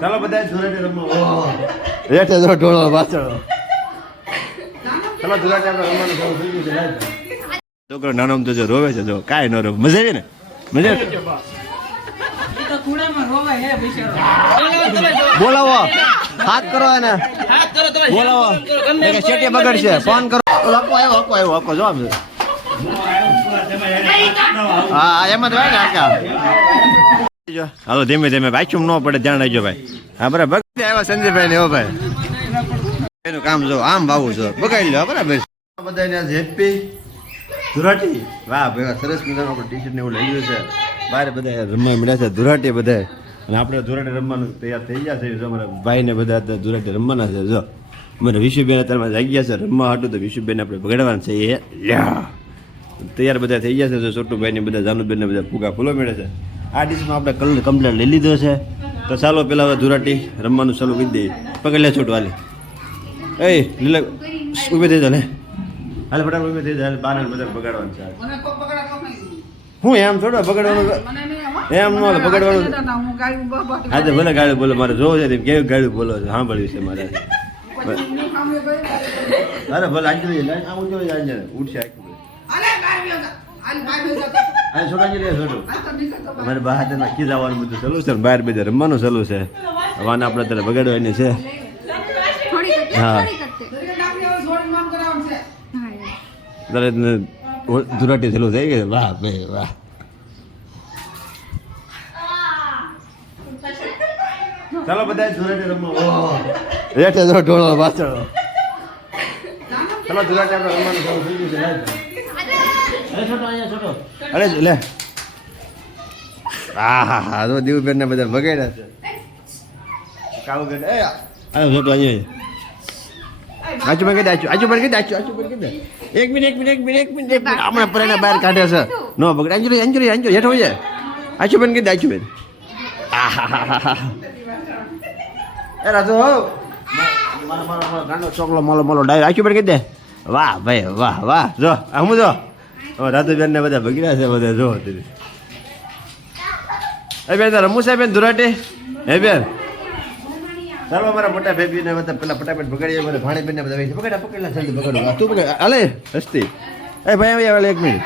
ચાલો બધા ધુરાટી રમવા. ઓહો. રેઠે જો ઢોળો પાછળ ચાલો ધુરાટી આપણે રમવાનું શરૂ થઈ ગયું છે છોકરો નાનો તો જો રોવે છે જો કાંઈ ન રોવે. મજા આવી ને? મજા બોલાવો. હાથ કરો એને. બોલાવો. શેઠે બગડશે. ફોન કરો. ઓલો હકો આવ્યો હકો આવ્યો હકો જો આમ હા એમ જ હોય ને આકા હાલો ધીમે ધીમે વાંચું ન પડે ધ્યાન રાખજો ભાઈ. હા બરાબર. ભક્તિ આવ્યા સંજયભાઈ ને હો ભાઈ. એનું કામ જો આમ ભાવું છો. બગાડી લો બરાબર. બધાને હેપી ધુરાટી. વાહ ભાઈ સરસ મજાનું આપણે ટી શર્ટ ને એવું લઈ ગયું છે. બહાર બધા રમવા મળ્યા છે ધુરાટી બધા અને આપણે ધુરાટી રમવાનું તૈયાર થઈ ગયા છે જો અમારા ભાઈ ને બધા ધુરાટી રમવાના છે જો. અમારે વિશુબેન અત્યારે ગયા છે રમવા હાટું તો વિશુબેન આપણે બગાડવાના છે એ લ્યા. તૈયાર બધા થઈ ગયા છે જો છોટુભાઈ બધા જાનુબેનને બધા ફૂગા ફૂલો મળે છે. આ ડીશમાં આપણે કલર કમ્પ્લેટ લઈ લીધો છે. તો ચાલો પેલા હવે ધુરાટી રમવાનું ચાલુ કરી દઈએ. પકડ લે છોટું હાલે. એ લીલા ઊભી થઈ જા લે. હાલે ફટાફટ ઊભી થઈ જાય બાર બધા બગાડવાનું છે. હું એમ થોડો બગાડવાનું એમ ન બગાડવાનું હા તો ભલે ગાડી બોલો મારે જોવું છે કેવી ગાડી બોલો સાંભળ્યું છે મારે. અરે ભલે આજે જોઈએ આમ જોઈએ આજે ઉઠશે આખું આ છોકરાજી લે છોટું. અમારે બહાર તેના નક્કી જવાનું બધું. ચાલુ છે ને બહાર બધા રમવાનું ચાલુ છે. વાન આપણે અત્યારે બગાડવાની છે. હા. દરેક ધુરાટી ચાલુ થઈ ગઈ વાહ ભાઈ વાહ. ચાલો બધા ધુરાટી રમવા. રેઠે જો ઢોળો પાછળ. ચાલો જુદા આપણે રમવાનું ચાલુ થઈ ગયું છે. છોટો અહીંયા છોટો. અરે લે. હા હા હા તો દીવબેન ને બધા બગાડ્યા છે. કાળું બેન એ આ. છોટો અહીંયા આજુ. કરી દે આજુ આજુ બંધ આજુ એક મિનિટ એક મિનિટ એક મિનિટ એક મિનિટ. એક મિનિટ હમણાં પરાણે બહાર કાઢે છે. નો બગડે અંજલી અંજલી અંજલી હેઠો છે. આજુ બંધ કરી આજુ બેન. એ રાજુ ચોકલો મોલો મોલો ડાયો. આજુ બંધ કરી દે? વાહ, ભાઈ, વાહ વાહ. જો, આમ જો. હવે રાધુબેન ને બધા ભગીરા છે, બધા જો એ બેન રમવું છે, બેન, ધુરાટી? હે બેન. ચાલો, મારા મોટા બેબી ને બધા પેલા ફટાફટ બગાડીએ મારે ભાણી બેન ને બધા બગાડા પકડા પકડલા જલ્દી આ તું પકડ હાલે, હસ્તી. એ ભાઈ, આવી આવે એક મિનિટ.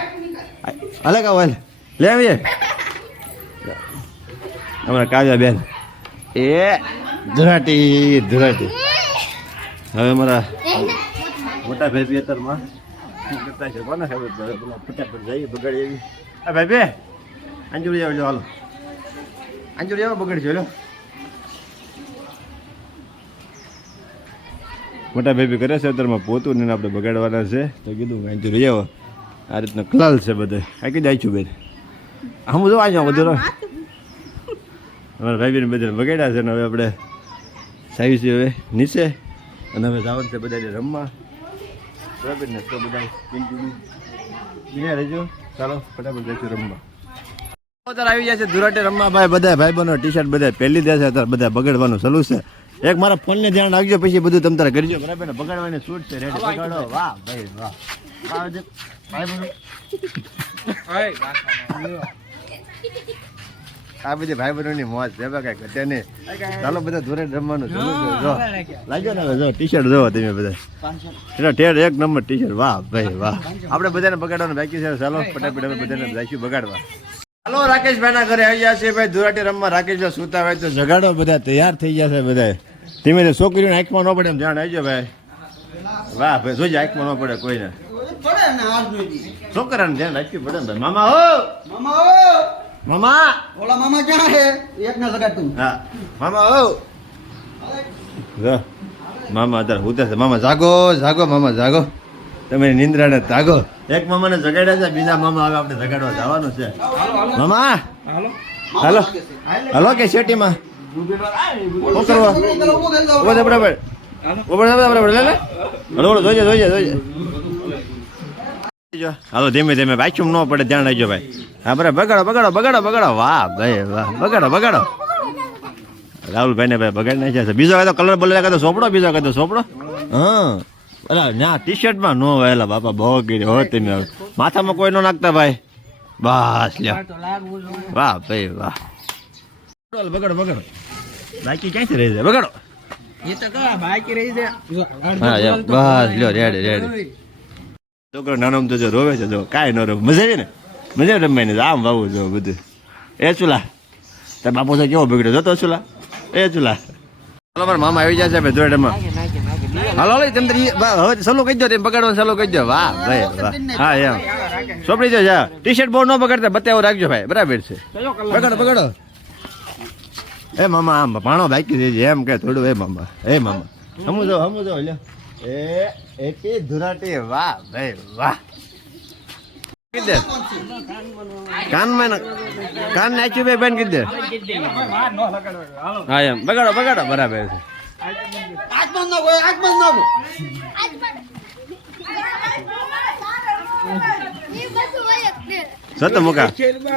હાલે, કાવ, હાલ. લે આવીએ અમારા કાવ્યા બેન એ ધુરાટી ધુરાટી. હવે મારા મોટા ભાઈ અત્યારમાં શું કરતા છે કોને ખબર ફટાફટ જઈએ બગાડી એવી. આ ભાઈ બે અંજુરી આવજો હાલો. અંજુરી આવો બગડજો લો મોટા ભાઈ બી કરે છે અત્યારમાં પોતું ને આપણે બગાડવાના છે. તો કીધું અંજુરી આવો. આ રીતનો કલાલ છે બધે. આ કીધું આવીશું બેન. આમ જો આજે બધું અમારા ભાઈ બેન બધા બગાડ્યા છે ને હવે આપણે સાવી છે હવે નીચે. અને હવે જવાનું છે બધાને રમવા. બરાબર ને? તો બધા બીજા રહેજો. ચાલો ફટાફટ જઈશું રમવા. અત્યારે આવી જાય છે ધુરાટે રમવા. ભાઈ બધા ભાઈ બનો ટી શર્ટ બધા પહેલી દે છે. અત્યારે બધા બગડવાનું સલું છે. એક મારા ફોનને ધ્યાન રાખજો પછી બધું તમ તારે કરજો. બરાબર ને? બગાડવાની છૂટ છે. રેડી બગાડો. વાહ ભાઈ વાહ. ભાઈ. આ બધી ભાઈ બહેનોની મોજ છે બા કાંઈ ઘટે નહીં. ચાલો બધા ધોરે રમવાનું જો. લાગ્યો ને જો ટી શર્ટ જોવો તમે બધા. એનો ઠેર એક નંબર ટી શર્ટ વાહ ભાઈ વાહ. આપણે બધાને બગાડવાનું બાકી છે ચાલો ફટાફટ અમે બધાને જઈશું બગાડવા. ચાલો રાકેશભાઈ ના ઘરે આવી જશે છે ભાઈ ધુરાટી રમવા. રાકેશભાઈ સુતા હોય તો જગાડો બધા તૈયાર થઈ જશે બધા ધીમે ધીમે છોકરીઓને આંખમાં ન પડે એમ ધ્યાન આવજો ભાઈ. વાહ ભાઈ જોજે આંખમાં ન પડે કોઈને? છોકરાને ધ્યાન રાખ્યું પડે ભાઈ. મામા હો! મામા ઓ મામા! ઓલા મામા ક્યાં હે એક ના લગા તું. હા. મામા ઓ મામા અત્યારે હું છે. મામા જાગો જાગો મામા જાગો. તમે નિંદ્રાને તાગો. એક મામાને જગાડ્યા છે બીજા મામા હવે આપણે જગાડવા જવાનું છે. મામા! હાલો. હાલો કે શેટીમાં? શું કરવા? ઊભો બરાબર. ઊભો થા બરાબર. લે લે. હલો જોઈજે જોઈજે જોઈજે હાલો ધીમે ધીમે વાંચું ન પડે ધ્યાન રાખજો ભાઈ. હા બરાબર બગાડો બગાડો બગાડો બગાડો. વાહ ભાઈ વાહ. બગાડો બગાડો. રાહુલભાઈ ને ભાઈ બગાડી નાખ્યા છે. બીજો કાંઈ તો કલર બોલે કાંઈ તો સોપડો બીજો કાંઈ તો સોપડો. હા. અરે ના ટી શર્ટમાં નો વહેલા બાપા બહુ ગીરી. હો તમે માથામાં કોઈ નો નાખતા ભાઈ. બસ લ્યો. વાહ ભાઈ વાહ. બગડો બગડો બાકી ક્યાંથી રહી જાય બગડો. એ તો બાકી રહી જાય હા બસ લ્યો રેડી રેડી છોકરો નાનો તો જો રોવે છે જો કાંઈ ન રોવે. મજા આવી ને? મજા આવે રમવાની? આમ વાવું જો બધું. એ ચૂલા. તાર બાપુ તો કેવો બગડ્યો? જોતો ચૂલા? એ ચૂલા. ચાલો મારા મામા આવી જાય છે ભાઈ જોડેમાં હાલો હાલો તેમ હવે સલો કહી દો તેમ બગાડવાનું સલો કહી દો. વાહ ભાઈ વાહ. હા એમ. સોપડી જો જા. ટી શર્ટ બહુ ન બગાડતા બતાવો રાખજો ભાઈ. બરાબર છે. બગાડો બગાડો. એ મામા આમ પાણો બાકી દેજે એમ કે થોડું એ મામા એ મામા. સમજો સમજો લ્યો. એ એટી ધુરાટી વાહ ભાઈ વાહ. કીધે કાનમાં ના- કાન નાખ્યું બે બેન કીધે હા એમ. બગાડો બગાડો. બરાબર છે. આગમન ના હોય આગમન ના હોય જોતો મુકા.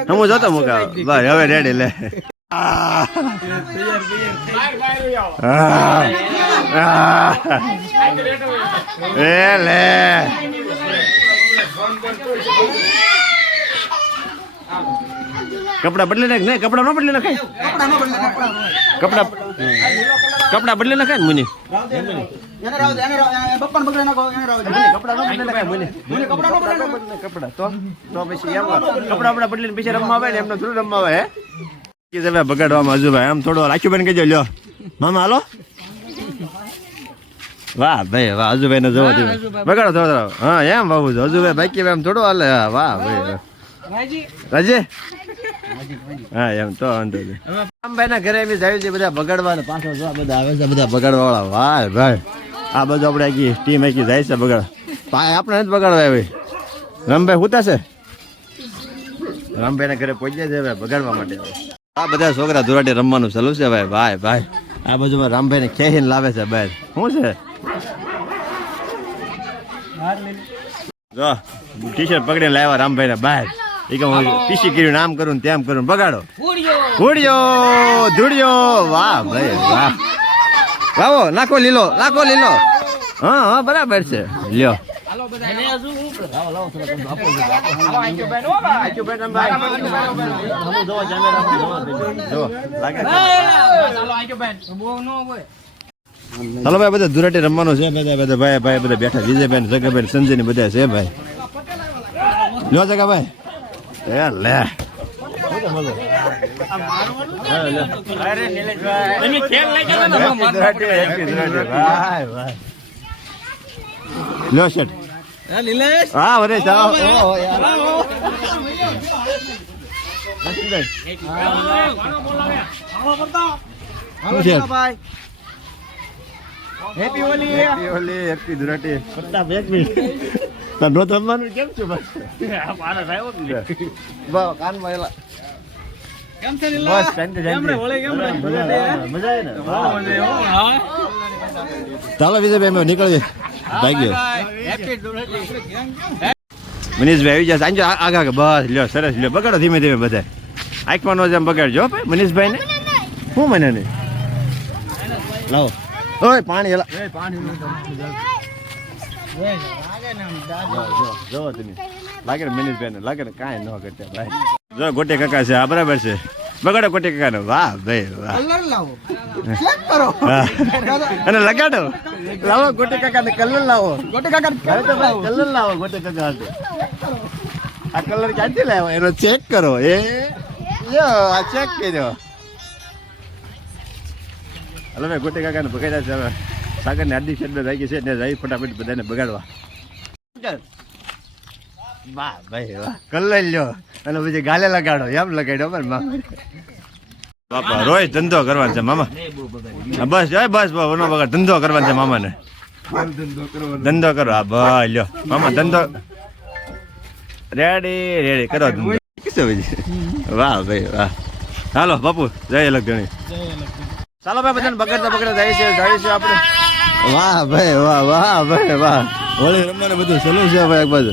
હું જોતો મુકા. ભાઈ હવે રેડી લે. આ. આ. આ. લે કપડા બદલી નાખ, નહીં, કપડા ન બદલી નાખાય કપડા કપડા બદલી નાખાય ને મુની કપડા તો પછી એમ કપડા બદલીને પછી રમવા આવે ને એમને થોડું રમવા આવે હે બગાડવામાં હજુ ભાઈ આમ થોડો રાખ્યું બેન કહેજો લ્યો મામા હાલો વાહ ભાઈ વાહ હજુભાઈ ને જોવો દેવા. બગાડો થોડો હા એમ બાબુ હજુભાઈ બાકી એમ થોડો હાલે. વાહ ભાઈ રાજી હા એમ તો વાંધો નહીં. રામભાઈ ના ઘરે એમ જાય છે બધા બગાડવા ને પાછો જો બધા આવે છે બધા બગાડવા વાળા વાહ ભાઈ. આ બધું આપણે આખી ટીમ આખી જાય છે બગાડ. ભાઈ આપણે નથી બગાડવા ભાઈ રામભાઈ હુતા છે? રામભાઈ ના ઘરે પહોંચ્યા છે ભાઈ બગાડવા માટે. આ બધા છોકરા ધોરાટી રમવાનું ચાલુ છે ભાઈ. ભાઈ ભાઈ. આ બાજુમાં રામભાઈ ને ખેહીને લાવે છે બહાર. શું છે? જો ટી શર્ટ પકડીને લાવ્યા રામભાઈ ને બહાર. એ કે હું પીસી કર્યું આમ કરું ને તેમ કરું બગાડો. ઉડ્યો ધૂડ્યો વાહ ભાઈ વાહ. લાવો નાખો લીલો નાખો લીલો. હા હા બરાબર છે. લ્યો. ચાલો ભાઈ, બધા ધુરાટી રમવાનું છે, બધા બધા ભાઈ ભાઈ, બધા બેઠા વિજયભાઈ જગાભાઈ સંજય ને બધા છે ભાઈ. લો જગાભાઈ. એ લે. લ્યો શેઠ. હા વરે happy Holi happy Holi happy Dhuleti Pratap એક મિનિટ તાર નો રમવાનું કેમ છે? ભાઈ બસ કાનમાં એલા કેમ છે બસ શાંતિ કેમ રે હોળી કેમ રે મજા આવે? ને? વાહ. ચાલો વિજયભાઈ અમે નીકળીએ. ભાગ્યો હેપી ધૂળેટી મનીષભાઈ આવી જશે આંજો આગા આગા. બસ લ્યો સરસ લ્યો. બગાડો ધીમે ધીમે બધા. આંખમાં નો જેમ બગાડજો હો ભાઈ મનીષભાઈ ને શું મને નહીં? લાવો. ઓય પાણી એલા જો તમે લાગે ને મનીષભાઈ લાગે ને કાંઈ ન કરતા ભાઈ. જો ગોટે કાકા છે આ બરાબર છે. બગાડો ગોટે કાકા ને વાહ ભાઈ વાહ. કલર લાવો. ચેક કરો. અને લગાડો. લાવો ગોટે કાકા ને કલર લાવો. ગોટે કાકા કલર લાવો. ગોટે કાકા. આ કલર ક્યાંથી લાવ્યો? એનો ચેક કરો એ. આ ચેક કર્યો. હલો ભાઈ ગોટે કાકાને બગાડ્યા છે હવે. સાગર ને હાર્દિક શબ્દ રાખી છે ને જઈ ફટાફટ બધાને બગાડવા વાહ ભાઈ વાહ. કલર લ્યો. અને પછી ગાલે લગાડો એમ લગાડ્યો પણ મામા. બાપા રોય ધંધો કરવાનો છે મામા. બસ જોય બસ બસ નો બગાડ. ધંધો કરવાનો છે મામાને. ધંધો કરો. હા ભાઈ લ્યો. મામા ધંધો. રેડી રેડી કરો ધંધો. વાહ ભાઈ વાહ. હાલો બાપુ જય અલગ ગણી ચાલો ભાઈ બધાને બગડતા બગડતા જાય છે જાય છે આપણે. વાહ ભાઈ વાહ વાહ ભાઈ વાહ. હોળી રમવાનું બધું સલું છે ભાઈ એક બાજુ.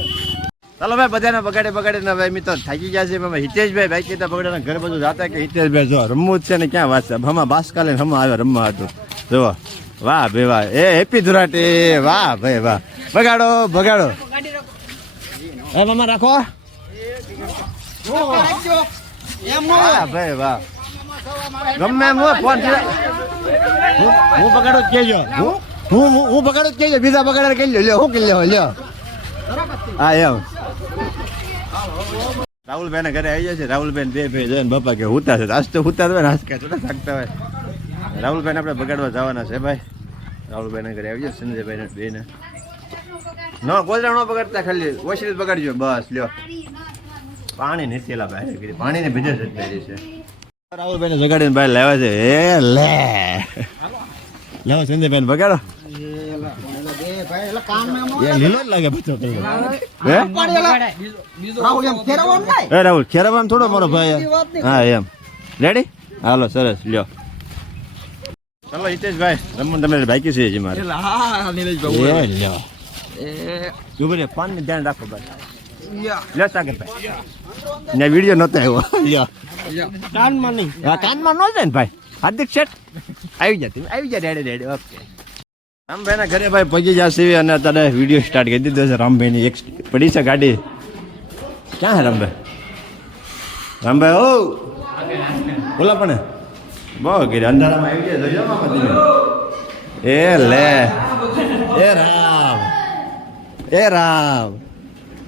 ચાલો ભાઈ બધાને બગાડે બગાડીને ભાઈ મિત્રો થાકી ગયા છે એમાં હિતેશભાઈ ભાઈ કીધા બગડે ઘર બધું જાતા કે હિતેશભાઈ જો રમવું જ છે ને ક્યાં વાત છે? હમણાં બાસ કાલે હમણાં આવે રમવા હતું. જો વાહ ભાઈ વાહ. એ હેપી ધુરાટી. વાહ ભાઈ વાહ. બગાડો બગાડો. એ મામા રાખો. નો વાહ ભાઈ વાહ. ગમે એમ હોય ફોન હું હું બગાડો જ કહેજો હું? હું હું- હું બગાડો જ કહેજો બીજા બગાડે કહી લ્યો. હું કહી લ્યો લ્યો. હા એમ. રાહુલભાઈ ના ઘરે આવી જાય છે. રાહુલભાઈ બે ભાઈ જઈને બાપા કે હુતા છે. આજ તો હુતા જ હોય ને આજ કે થોડા થાકતા હોય. રાહુલભાઈ આપણે બગાડવા જવાના છે ભાઈ. રાહુલભાઈ ના ઘરે આવી જાય સંજયભાઈ બે ને ન ગોદરા ન બગાડતા ખાલી. ઓછી બગાડજો. બસ લ્યો. પાણી નથી ભાઈ પાણી ને ભીજે છે છે. રાહુલભાઈ ને જગાડીને ભાઈ લેવા છે. એ લે. લેવા સંજયભાઈ બગાડો ભાઈ. રાહુલ ખેરાબાન થોડો મારો ભાઈ હા એમ. રેડી હાલો સરસ લ્યો. ચાલો હિતેશભાઈ રમણ તમે બાકી છે મારે. લ્યો. તું પાન ધ્યાન રાખો ભાઈ લ્યો સાગરભાઈ. ને વીડિયો નતો આવ્યો. લ્યો. કાનમાં નહીં. હા કાનમાં ન જાય ને ભાઈ. હાર્દિક શેઠ આવી જા તમે આવી જા રેડી રેડી ઓકે. રામભાઈના ઘરે ભાઈ પહોંચી જશે અને અત્યારે વીડિયો સ્ટાર્ટ કરી દીધો છે. રામભાઈની એક પડી છે ગાડી. ક્યાં હે રામભાઈ? રામભાઈ ઓ બોલા પણ. બહુ ગીર અંધારામાં આવી ગયા. જોજો મામા તમે. એ લે. એ રામ. એ રામ.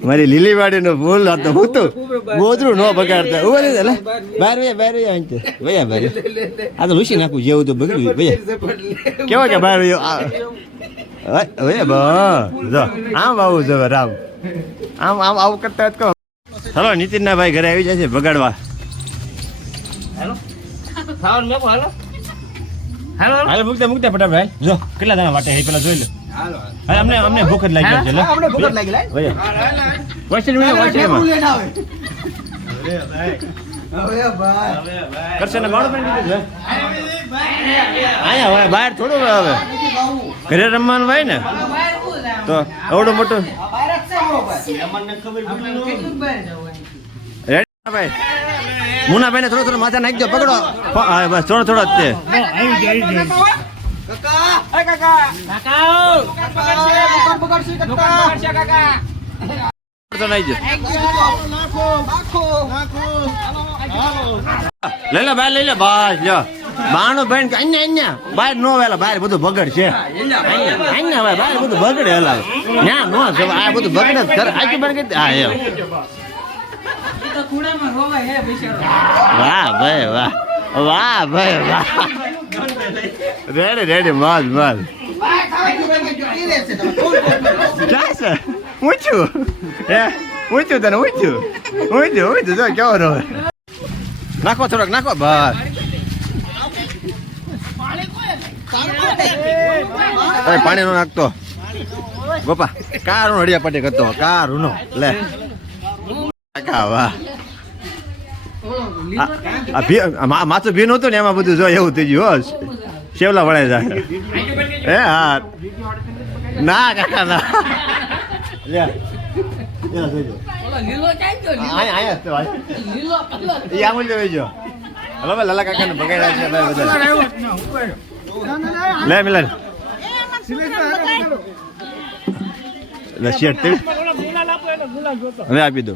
મારી લીલી વાડીનું ફૂલ હતો હું તો ગોદરું ન બગાડતા ઊભા રહી દેલા લે. બહાર વયા બહાર વયા અહીં વયા બહાર આ તો લૂસી નાખું જેવું તો બગડ્યું વયા કેવા કે બહાર વયો વયા બા જો આમ આવું છે રામ આમ. આમ આવું કરતા જ કહો. હલો નીતિનના ભાઈ ઘરે આવી જાય છે બગાડવા હાલો? મૂકતા મૂકતા ફટાફટ જો કેટલા દાણા વાટે હે પેલા જોઈ લો. અમને અમને ભૂખ જ લાગી છે લે. હા, ભૂખ જ લાગી લાય. વોશિંગ મશીન વોશિંગમાં. લઈને આવે. હવે ભાઈ. કરશે ને માણો પણ દીધું આયા હોય બહાર થોડું હવે. ઘરે રમવાનું હોય ને? તો આવડું મોટું. રેડી જ ભાઈ. રેડી ભાઈ. મુનાભાઈ ને થોડો થોડો માથા નાખજો પકડો. બસ થોડો થોડો જ તે. કાકા. કાકા, કાકા. થોડો નાખજો નાખો, નાખો, નાખો. લઈ લે ભાઈ લઈ લે ભાઈ લ્યો બાણું ભાઈ કે અહીંયા અહીંયા બહાર નો વેલા બહાર બધું બગડ છે અહીંયા અહીંયા ભાઈ બહાર બધું બગડે હલા ના નો આ બધું બગડે જ ખરે આખી બન કઈ હા એમ વાહ ભાઈ વાહ વાહ ભાઈ વાહ રેડી રેડી માલ માલ. છે. ઊંચું હે? ઊંચું તને ઊંચું ઊંચું ઊંચું જો, કેવો રહે નાખો થોડોક, નાખો. બસ. પાણી નો નાખતો. ગોપા, કારું હડિયા પાટી કરતો. કારું નો. લે. કાકા વાહ. માથું ભીન હતું ને એમાં બધું જો એવું થઈ ગયું હો. શેવલા વળે જાય. હે હા. ના કાકા ના. હલો ભાઈ લાલા કાકાને બગાડ્યા છે બધા. લે મિલન. લે તે હવે આપી દો.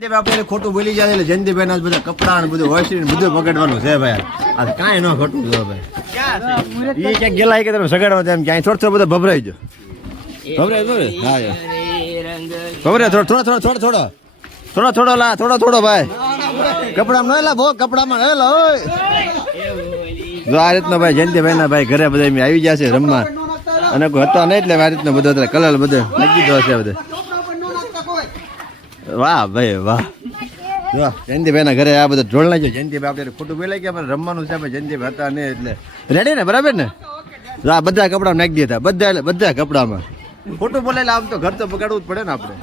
ખોટું બોલી જાય એટલે જયંતિભાઈ ના બધા કપડા ને બધું વોશિંગ બધું પકડવાનું છે ભાઈ. આ કાંઈ ન ખોટું જો ભાઈ. એ ક્યાંક ગેલા કે તમે સગાડવા તેમ ક્યાંય. થોડો થોડો બધો ભભરાઈ જો ભભરાઈ જો હા ભભરાય થોડો થોડો થોડો થોડો થોડો. થોડો થોડો લા, થોડો થોડો ભાઈ. કપડામાં ન લા ભો કપડામાં ન લા હોય જો આ રીતનો ભાઈ જયંતિભાઈ ના ભાઈ ઘરે બધા આવી ગયા છે રમવા. અને કોઈ હતો નહીં એટલે આ રીતનો બધો કલર બધો નાખી દીધો છે બધો ચોપડા પર ન નાખતા કોઈ. વાહ ભાઈ વાહ. જો જયંતિભાઈ ના ઘરે આ બધા ઢોળ નાખ્યો જયંતિભાઈ આપણે ખોટું બોલાય કે અમારે રમવાનું છે ભાઈ. જયંતિભાઈ હતા ને એટલે રેડી ને? બરાબર ને? હા બધા કપડા નાખી દીધા. બધા એટલે બધા કપડામાં. ખોટું બોલાયેલા આમ તો ઘર તો બગાડવું જ પડે ને આપણે.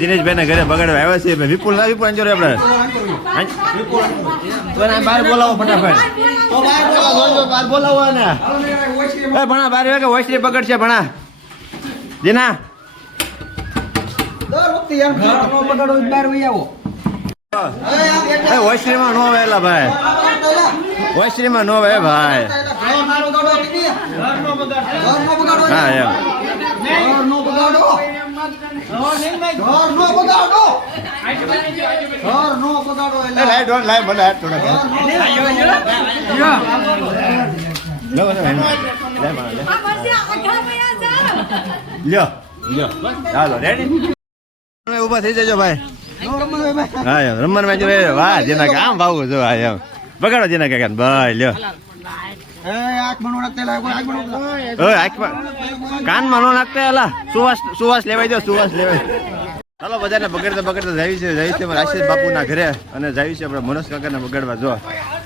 દિનેશભાઈ ના ઘરે બગાડવા આવ્યા છે વિપુલ ના વિપુલ અંજોર આપણે. બહાર બોલાવો ફટાફટ. તો બહાર બોલાવો. બોલાવો, બહાર બોલાવો એને. એ ભણા બાર વાગે વોઇસરી પકડશે ભણા. જીના દર વખતે યાર ઘરનો બગાડો જ બહાર વહી આવો. હવે આ બેઠા એ વોઇસરીમાં નો વહેલા ભાઈ. વોઇસરીમાં નો વહે ભાઈ બગાડો. હા એમ બગાડો. ઘરનો બગાડો. એટલે. લાઈ લાઈ હાથ થોડા લ્યો લ્યો ચાલો રેડી તમે ઊભા થઈ જજો ભાઈ. ભાઈ. હા એમ રમણમાં જો વાહ જેના કામ ભાવું જો હા એમ. બગાડો જેના કાકા ભાઈ લ્યો. કાનમાં નો નાખતા એલા. સુવાસ સુવાસ લેવાય દો સુવાસ લેવાય. ચાલો બધાને બગડતા બગડતા જાય છે જાય છે મારા આશીષ બાપુના ઘરે. અને જાય છે આપણે મનોજ કાકાને બગડવા જો.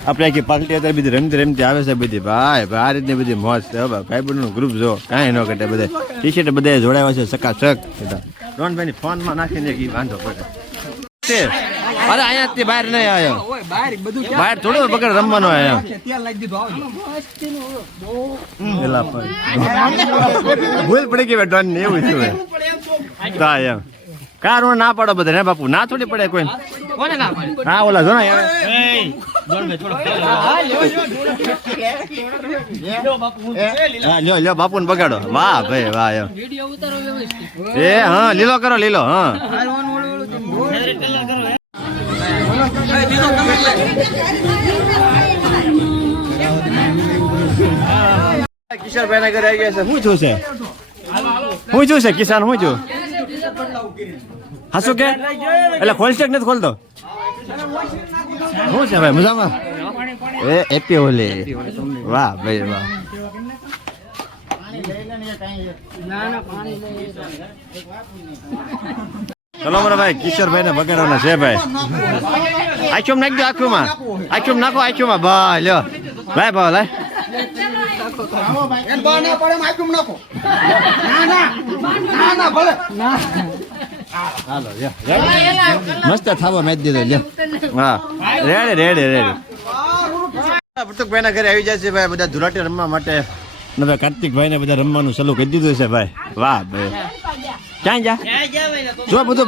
આપણે આખી પાર્ટી અત્યારે બધી રમતી રમતી આવે છે બધી. ભાઈ ભાઈ આ રીતની બધી મોજ છે ભાઈ ભાઈ. નું ગ્રુપ જો. કાંઈ ન કટે બધા. ટી શર્ટ બધા જોડાયા છે ચકાચક. બધા રોહનભાઈની ફોનમાં નાખીને ઈ વાંધો પડે. અરે તે બહાર નહીં આવ્યો. બહાર થોડો પકડ રમવાનો આવ્યો. ભૂલ પડી ગઈ ડોન ને એવું થયું તા એમ. કાર ના પડે બધા ને બાપુ? ના થોડી પડે કોઈ? હા ઓલા જો ને. યાર. હા લ્યો લ્યો બાપુ ને બગાડો. વાહ ભાઈ વાહ એ હા લીલો કરો લીલો હા. કિશોરભાઈ ના ઘરે આવી ગયા છે. શું છું છે શું છું છે કિસાન શું છું હાસુ કે? એટલે ખોલશે કે નથી ખોલતો? શું છે ભાઈ મજામાં? એ એપી ઓલી વાહ ભાઈ વાહ. ચલો મારા ભાઈ કિશોરભાઈ ને બગાડવાના છે ભાઈ. આખું નાખી દો આખુંમાં. આખું નાખો આખુંમાં ભાઈ લ્યો. ભાઈ ભાઈ લાય. ના ના. ના, ના. ભલે. ના. હાલો મસ્ત થાબો મેચ દીધો લે હા. રેડે રેડી રેડી. પુતુકભાઈ ના ઘરે આવી જાય છે ભાઈ બધા ધુરાટી રમવા માટે. ને ભાઈ કાર્તિકભાઈ ને બધા રમવાનું ચાલુ કરી દીધું છે ભાઈ. વાહ ભાઈ. ક્યાં જા જો બધું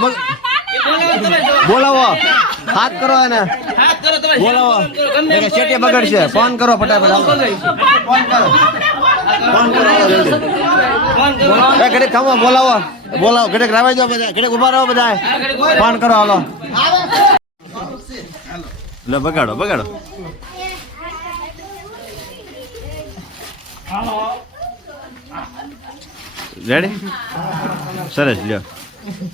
બોલાવો. હાથ કરો એને બોલાવો. બગડશે. ફોન કરો ફટાફટ. ફોન કરો. ઘડીક થામો બોલાવો. બોલાવો ઘડીક રાવાઈ જાઓ બધા ઘડીક ઊભા રહો બધા ફોન કરો હાલો. લે બગાડો બગાડો. રેડી સરસ લ્યો.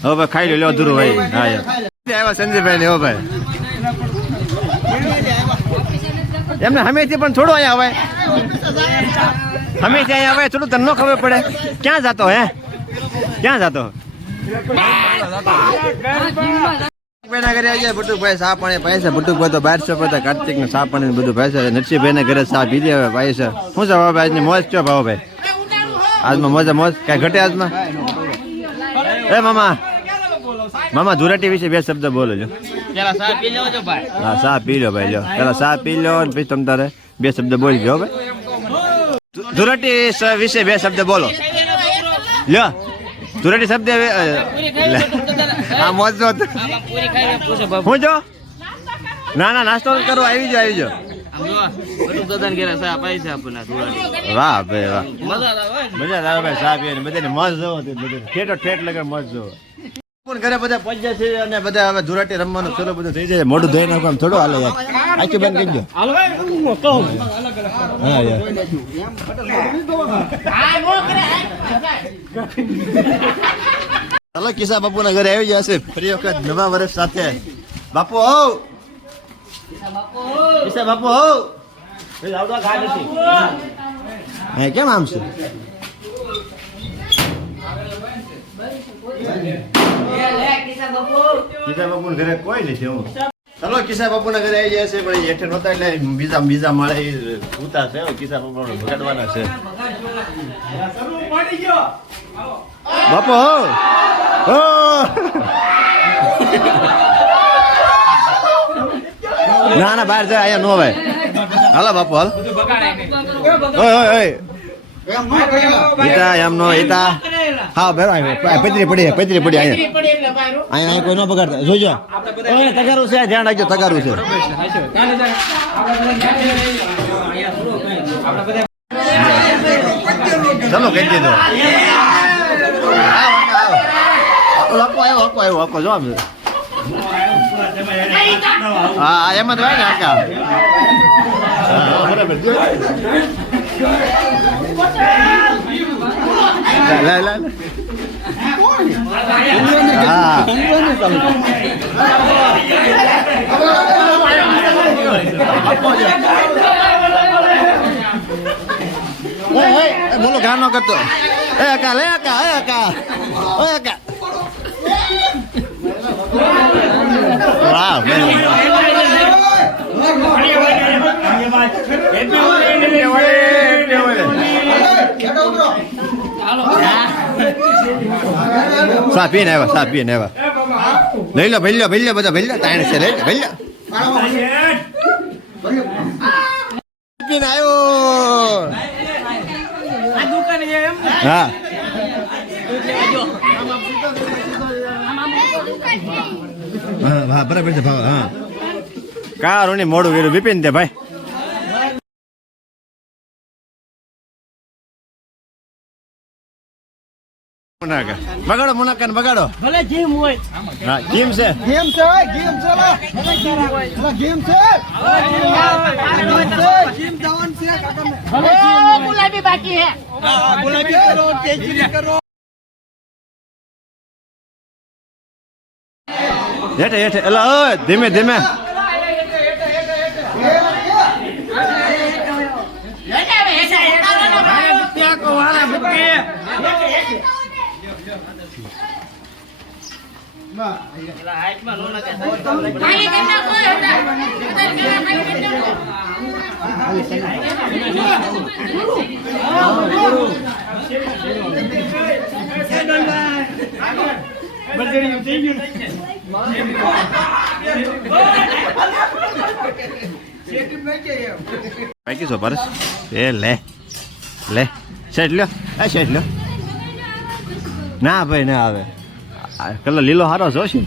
હવે ભાઈ ખાઈ લો લ્યો અધૂરું ભાઈ હા આવ્યા સંજયભાઈ ને હો ભાઈ. એમને હમેથી પણ થોડો અહીંયા હવે હમેથી અહીંયા હવે થોડું તને ન ખબર પડે ક્યાં જતો હે ક્યાં જતો ભાઈ ઘરે આવી જાય બટુકભાઈ સા પાણી પાય છે. બટુકભાઈ તો બહાર છે બધા કાર્તિક ને સા પાણી ને બધું ભાઈ છે. નરસિંહભાઈ ના ઘરે સા પીધી હવે ભાઈ છે. શું છે ભાઈ? આજની મોજ છો ભાવ ભાઈ? આજમાં મોજ મોજ? કઈ ઘટે આજમાં? એ મામા મામા ધુરાટી વિશે બે શબ્દ બોલો છો હા સા પી લો ભાઈ લો પેલા સા પી લો ને પછી તમ તારે બે શબ્દ બોલી ગયો ભાઈ. ધુ- ધુરાટી વિશે બે શબ્દ બોલો. લ્યો. ધુરાટી શબ્દ. આ મોજ નો હું જો? ના ના નાસ્તો કરો આવી જાઓ આવી જાઓ. વાહ ભાઈ વાહ. મજા આવે ભાઈ પીવાની. બધાને મોજ જોવો. ઠેઠો ઠેઠ લગે મોજ જોવો. પણ ઘરે બધા પહોંચ્યા છે અને બધા હવે ધુરાટી રમવાનું ચલો બધું થઈ જાય મોઢું ધોઈ નાખો આમ થોડું હાલો આખી બંધ કરી દો. હા યાર. ચાલો કિસા બાપુના ઘરે આવી જશે ફરી વખત નવા વર્ષ સાથે. બાપુ હો. કિસ્સા બાપુ હો. હે કેમ આમ છે? કિસ્સા બાપુ. ઘરે કોઈ નથી હું. ચલો કિસા બાપુ ના ઘરે આવી જાય છે પણ હેઠે નહોતા એટલે બીજા બીજા માળે ઉતા છે હવે કિસા બાપુ ભગાડવાના છે. બાપુ ના ના બહાર જાય અહીંયા નો ભાઈ હાલો બાપુ હાલ. ઓય ઓય ઓય. ઈતા એમનો હા બેરો પતરી પડી પતરી પડી અહીંયા અહીંયા કોઈ ન બગાડતા. જોજો. તગારું છે ધ્યાન રાખજો તગારું છે. ચલો કહી દીધો. લખો આવ્યો હકો આવ્યો હકો જો હા એમ જ હોય ને બરાબર. લે લે લે હા બોલો ગાનો કરતો એ અકા લે અકા એ અકા ઓય અકા વાહ સા પીને આવ્યા સા પીને આવ્યા. લઈ લો, ભઈ લો ભઈ લો બધા, ભઈ લો તાણ છે, લઈ લો, ભઈ લો. આવ્યો. હા. બરાબર છે, ભાવ, હા. કારું ને મોડું કર્યું બિપિન તે ભાઈ. પનાકા બગાડો મુનાકાન બગાડો ભલે જીમ હોય હા જીમ છે જીમ છે જીમ છે ભલે જીમ છે જીમ જવાન છે ભલે ગુલાબી બાકી હે ગુલાબી કરો કેજી કરો હેઠે હેઠે એલા ધીમે ધીમે Yeah. બાકી એ લે. લે. શેઠ લ્યો. એ શેઠ લ્યો. ના ભાઈ ના આવે. આ કલર લીલો સારો જોશે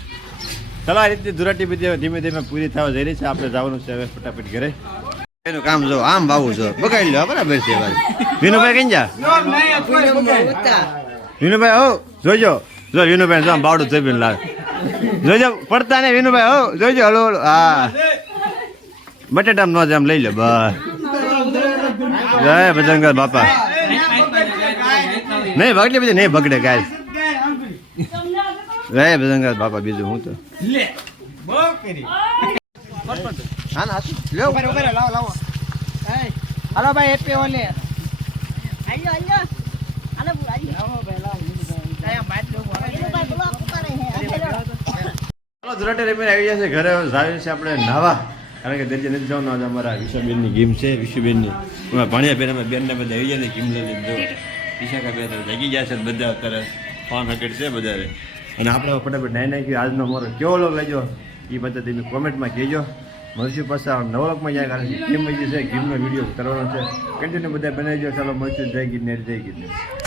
ચલો આ રીતે દુરાટી બધી ધીમે ધીમે પૂરી થવા જઈ રહી છે. આપણે જવાનું છે હવે ફટાફટ ઘરે. એનું કામ જો આમ વાવું છો બગાડી લો બરાબર છે ભાઈ વિનુભાઈ કઈ જા? વિનુભાઈ હો જોજો જો વિનુભાઈ જો બાવડું જમીન લાવે. જોજો પડતા ને વિનુભાઈ હો જોજો હલો હલો હા. બટેટામ નો જ લઈ લો બસ. જય ભજંગલ બાપા. નહીં બગડે બધી નહીં બગડે ગાય. રે ભજનરાજ બાપા બીજું હું તો? લે બહુ કરી. હા ના લે ઉપર ઉપર લાવો લાવો. હાલો ભાઈ એપી ઓલે આયો આયો હાલો બુરાજી લાવો ભાઈ લાવો ધ્રોટે ઘરે જાવી છે આપણે નાવા. કારણ કે દરજી નથી જવાનું આજે અમારા વિશ્વબેનની ગેમ છે વિશ્વબેનની. અમે ભણ્યા બેન અમે બધા આવી જાય ને ગેમ લઈને જો વિશાખા ગયા છે બધા અત્યારે ફોન હકેટ છે બધાને અને આપણે ફટાફટ નાઈ નાખ્યું. આજનો અમારો કેવો લોક લેજો એ બધા તમે કોમેન્ટમાં કહેજો. મળશું પાછા નવલકમાં જાય કારણ કે ગેમ છે, ગેમનો વીડિયો કરવાનો છે. કન્ટિન્યુ બધા બનાવી દો ચાલો મળશું. જય ગિરનાર જય ગિરનાર.